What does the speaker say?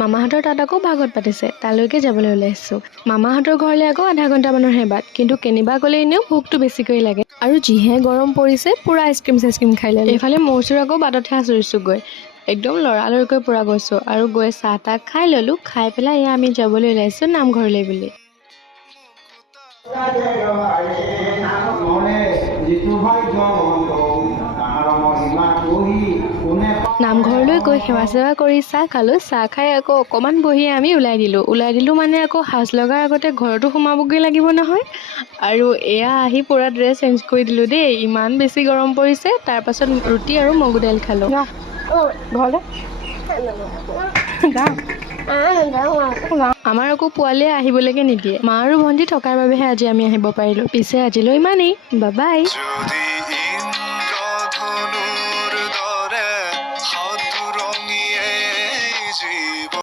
মামাহঁতৰ তাত আকৌ ভাগত পাতিছে, তালৈকে যাবলৈ ওলাইছোঁ। মামাহঁতৰ ঘৰলৈ আকৌ আধা ঘণ্টামানৰহে বাট, কিন্তু কেনিবা গ'লে এনেও ভোকটো বেছিকৈ লাগে। আৰু যিহে গৰম পৰিছে, পূৰা আইচক্ৰীম খাই ল'লোঁ। এইফালে মোৰ আকৌ বাটতহে আচৰিছোঁ গৈ, একদম লৰালৰিকৈ পূৰা গৈছোঁ আৰু গৈ চাহ তাহ খাই ল'লোঁ। খাই পেলাই এয়া আমি যাবলৈ ওলাইছোঁ নামঘৰলৈ বুলি। নামঘৰলৈ গৈ সেৱা চেৱা কৰি চাহ খালোঁ। চাহ খাই আকৌ অকণমান বহি আমি ওলাই দিলোঁ মানে আকৌ সাজ লগাৰ আগতে ঘৰতো সোমাবগৈ লাগিব নহয়। আৰু এয়া আহি পূৰা ড্ৰেছ চেঞ্জ কৰি দিলোঁ দেই, ইমান বেছি গৰম পৰিছে। তাৰপাছত ৰুটি আৰু মগু দাইল খালোঁ। ঘৰলৈ আমাৰ আকৌ পোৱালীয়ে আহিবলৈকে নিদিয়ে। মা আৰু ভণ্টি থকাৰ বাবেহে আজি আমি আহিব পাৰিলোঁ। পিছে আজিলৈ ইমানেই, বাই বাই।